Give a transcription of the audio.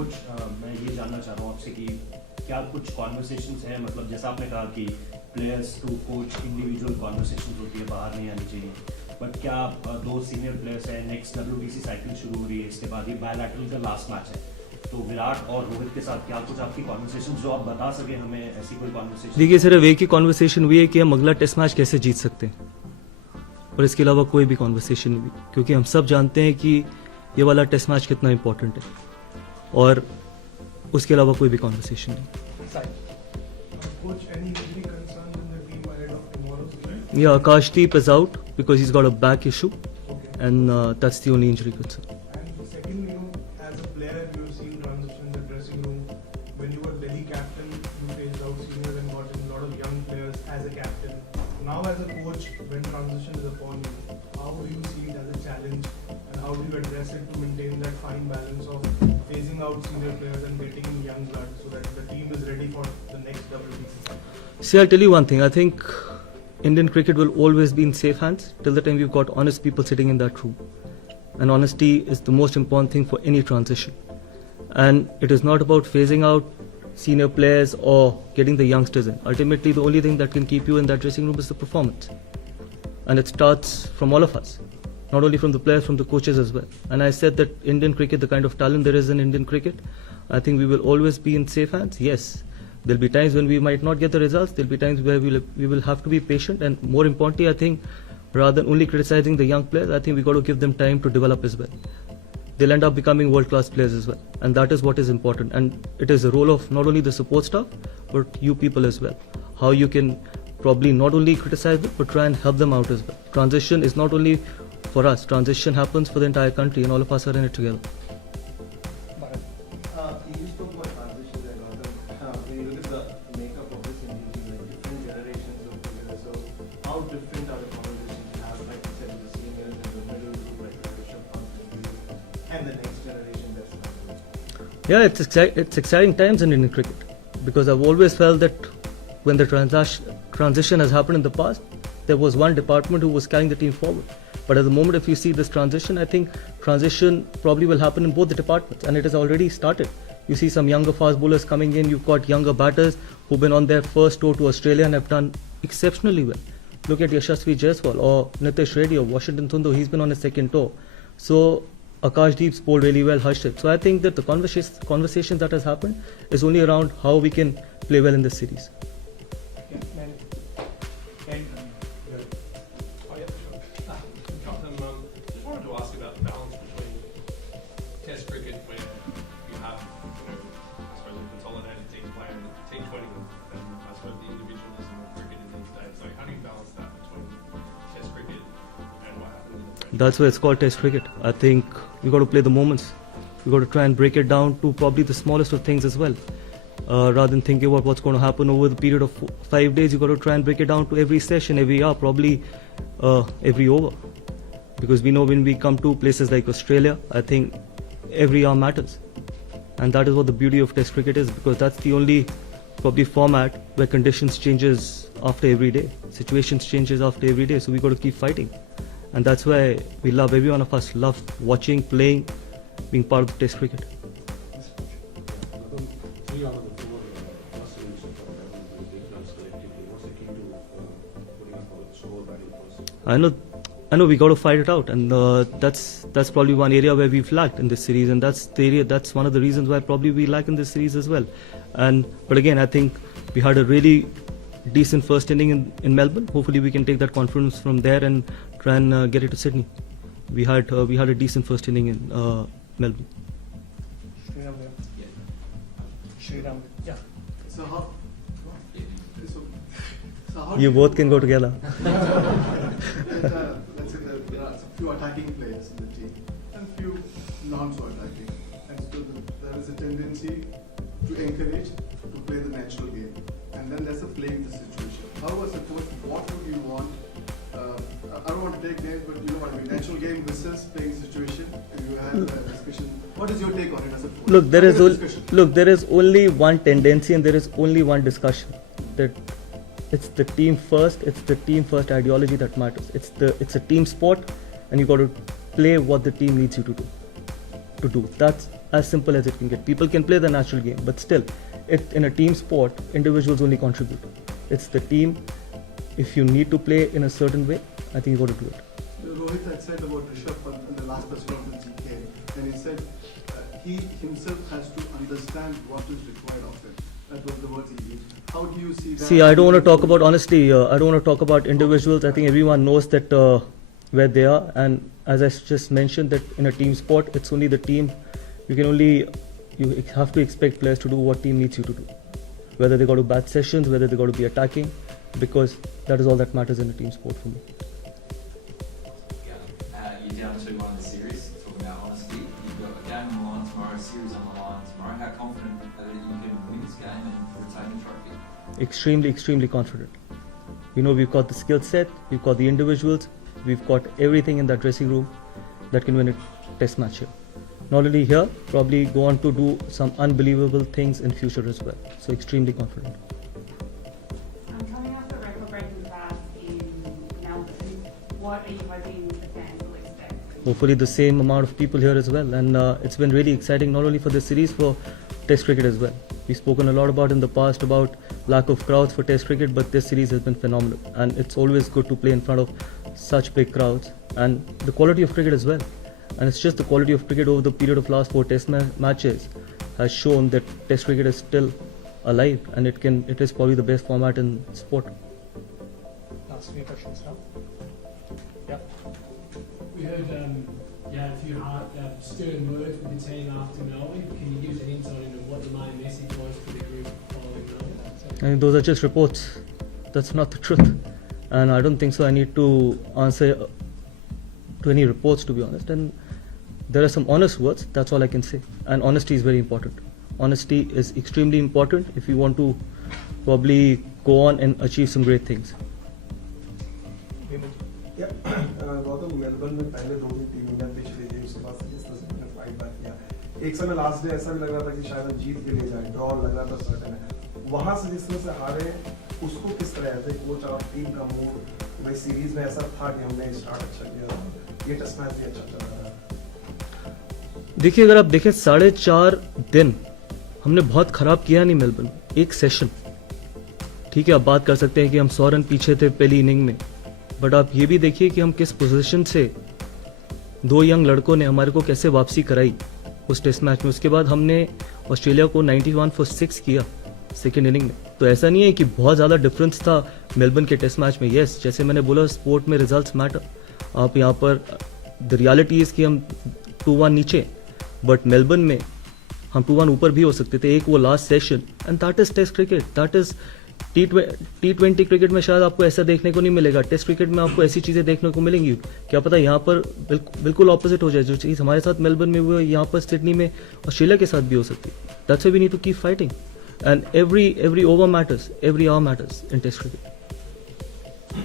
कुछ मैं ये जानना चाह रहा हूँ आपसे कि क्या कुछ कॉन्वर्सेशंस हैं, मतलब जैसा आपने कहा कि players to coach individual conversations होती है, बाहर नहीं आनी चाहिए, बट क्या दो सीनियर प्लेयर्स हैं, नेक्स्ट WBC साइकिल शुरू हो रही है, इसके बाद ये बायलैटरल का लास्ट मैच है, तो विराट और रोहित के साथ क्या कुछ आपकी कॉन्वर्सेशंस जो आप बता सके हमें, ऐसी कोई कॉन्वर्सेशन? देखिए सिर्फ एक ही कॉन्वर्सेशन हुई है कि हम अगला टेस्ट मैच कैसे जीत सकते हैं, और इसके अलावा कोई भी कॉन्वर्सेशन नहीं हुई, क्योंकि हम सब जानते हैं कि ये वाला टेस्ट मैच कितना इंपॉर्टेंट है, और उसके अलावा कोई भी कॉन्वर्सेशन नहीं. Coach, any injury concerns in the team ahead of tomorrow's game? Yeah, Akashdeep is out because he's got a back issue, Okay. and that's the only injury concern. And second, as a player, you've seen transition in the dressing room. When you were Delhi captain, you phased out seniors and got in a lot of young players as a captain. Now, as a coach, when transition is upon you, how do you see it as a challenge, and how do you address it to maintain that fine balance of phasing out senior players and getting in young blood so that the team is ready for the next WBC? See, I'll tell you one thing. I think Indian cricket will always be in safe hands till the time we've got honest people sitting in that room. And honesty is the most important thing for any transition. And it is not about phasing out senior players or getting the youngsters in. Ultimately, the only thing that can keep you in that dressing room is the performance. And it starts from all of us. Not only from the players, from the coaches as well. And I said that Indian cricket, the kind of talent there is in Indian cricket, I think we will always be in safe hands. Yes, there'll be times when we might not get the results. There'll be times where we will have to be patient. And more importantly, I think, rather than only criticizing the young players, I think we got to give them time to develop as well. They'll end up becoming world-class players as well. And that is what is important. And it is the role of not only the support staff, but you people as well. How you can probably not only criticize them, but try and help them out as well. Transition is not only for us. Transition happens for the entire country, and all of us are in it together. You spoke about transitions and all that. When you look at the makeup of this Indian team, like different generations of players, so how different are the conversations you have, like you said, with the seniors and the middle group, like Rishabh Pant and the next generation that's coming? Yeah, it's exciting times in Indian cricket, because I've always felt that when the transition has happened in the past, there was one department who was carrying the team forward. But at the moment, if you see this transition, I think transition probably will happen in both the departments, and it has already started. You see some younger fast bowlers coming in, you've got younger batters who've been on their first tour to Australia and have done exceptionally well. Look at Yashasvi Jaiswal or Nitish Reddy or Washington Sundar, he's been on his second tour. So Akashdeep's bowled really well, Harshit. So I think that the conversation that has happened is only around how we can play well in this series. Jonathan, just wanted to ask about the balance between Test cricket, where you have, I suppose, a consolidated team player and T20, and I suppose the individualism of cricket in these days. So how do you balance that between Test cricket and what happens in the Test? That's why it's called Test cricket. I think we got to play the moments. We got to try and break it down to probably the smallest of things as well. Rather than thinking about what's going to happen over the period of 5 days, you got to try and break it down to every session, every hour, probably every over. Because we know when we come to places like Australia, I think every hour matters. And that is what the beauty of Test cricket is, because that's the only probably format where conditions changes after every day. Situations changes after every day, so we got to keep fighting. And that's why we love, every one of us love watching, playing, being part of Test cricket. Three out of the four first innings of the clubs collectively. What's the key to putting up a score batting first? I know we got to fight it out, and that's probably one area where we've lacked in this series, and that's one of the reasons why probably we lack in this series as well. But again, I think we had a really decent first inning in Melbourne. Hopefully, we can take that confidence from there and try and get it to Sydney. We had a decent first inning in Melbourne. Sriram, yeah. So how You both can go together. Let's say there are a few attacking players in the team and few non-so attacking, and so there is a tendency to encourage to play the natural game, and then there's a playing the situation. How as a coach, what would you want? I don't want to take names, but you know what I mean. Natural game versus playing situation. If you have a discussion, what is your take on it as a coach? Look, there is only one tendency and there is only one discussion, that it's the team first. It's the team first ideology that matters. It's a team sport, and you got to play what the team needs you to do. That's as simple as it can get. People can play the natural game, but still, in a team sport, individuals only contribute. It's the team. If you need to play in a certain way, I think you got to do it. Rohit had said about Rishabh Pant in the last press conference he came, and he said he himself has to understand what is required of him. That was the words he used. How do you see that? See, I don't want to talk about, honestly, I don't want to talk about individuals. I think everyone knows that where they are. And as I just mentioned, that in a team sport, it's only the team. You have to expect players to do what team needs you to do. Whether they got to bat sessions, whether they got to be attacking, because that is all that matters in a team sport for me. You're down 2-1 in the series, talking about honesty. You've got a game on the line tomorrow, a series on the line tomorrow. How confident are you can win this game and retain the trophy? Extremely confident. We know we've got the skill set, we've got the individuals, we've got everything in that dressing room that can win a test match here. Not only here, probably go on to do some unbelievable things in future as well. So extremely confident. Coming off the record-breaking pass in Melbourne, what are you hoping the fans will expect? Hopefully the same amount of people here as well. And it's been really exciting, not only for the series, for Test cricket as well. We've spoken a lot about in the past about lack of crowds for Test cricket, but this series has been phenomenal. And it's always good to play in front of such big crowds. And the quality of cricket as well. And it's just the quality of cricket over the period of last 4 Test matches has shown that Test cricket is still alive, and it is probably the best format in sport. Last few questions now. Yeah. We heard you had a few stirring words with the team after Melbourne. Can you give us an insight into what the main message was for the group following Melbourne? I mean, those are just reports. That's not the truth. And I don't think so. I need to answer to any reports, to be honest. And there are some honest words. That's all I can say. And honesty is very important. Honesty is extremely important if you want to probably go on and achieve some great things. Gautam Melbourne में पहले 2 team India पिछले थे, उसके बाद जिस तरह से मैंने फाइट बैक किया, एक समय लास्ट डे ऐसा भी लग रहा था कि शायद हम जीत के लिए जाए, ड्रॉ लग रहा था सर्टेन है, वहां से जिस तरह से हारे उसको किस तरह ऐसे कोच और टीम का मूड, भाई सीरीज में ऐसा था कि हमने स्टार्ट अच्छा किया, ये टेस्ट मैच भी अच्छा चल रहा था। देखिए, अगर आप देखें 4.5 दिन हमने बहुत खराब किया नहीं मेलबर्न, एक सेशन, ठीक है, आप बात कर सकते हैं कि हम 100 रन पीछे थे पहली इनिंग में, बट आप ये भी देखिए कि हम किस पोजीशन से 2 यंग लड़कों ने हमारे को कैसे वापसी कराई उस टेस्ट मैच में। उसके बाद हमने ऑस्ट्रेलिया को 91 for 6 किया सेकेंड इनिंग में। तो ऐसा नहीं है कि बहुत ज़्यादा डिफरेंस था मेलबर्न के टेस्ट मैच में। यस, जैसे मैंने बोला, स्पोर्ट में रिजल्ट्स मैटर। आप यहाँ पर द रियलिटी इज़ कि हम 2-1 नीचे, बट मेलबर्न में हम 2-1 ऊपर भी हो सकते थे। एक वो last session, and that is test cricket, that is T20 cricket में शायद आपको ऐसा देखने को नहीं मिलेगा। टेस्ट क्रिकेट में आपको ऐसी चीज़ें देखने को मिलेंगी, क्या पता यहाँ पर बिल्कुल ऑपोजिट हो जाए। जो चीज़ हमारे साथ मेलबर्न में हुई है, यहाँ पर सिडनी में ऑस्ट्रेलिया के साथ भी हो सकती है। That's why we need to keep fighting, and every over matters, every hour matters in test cricket.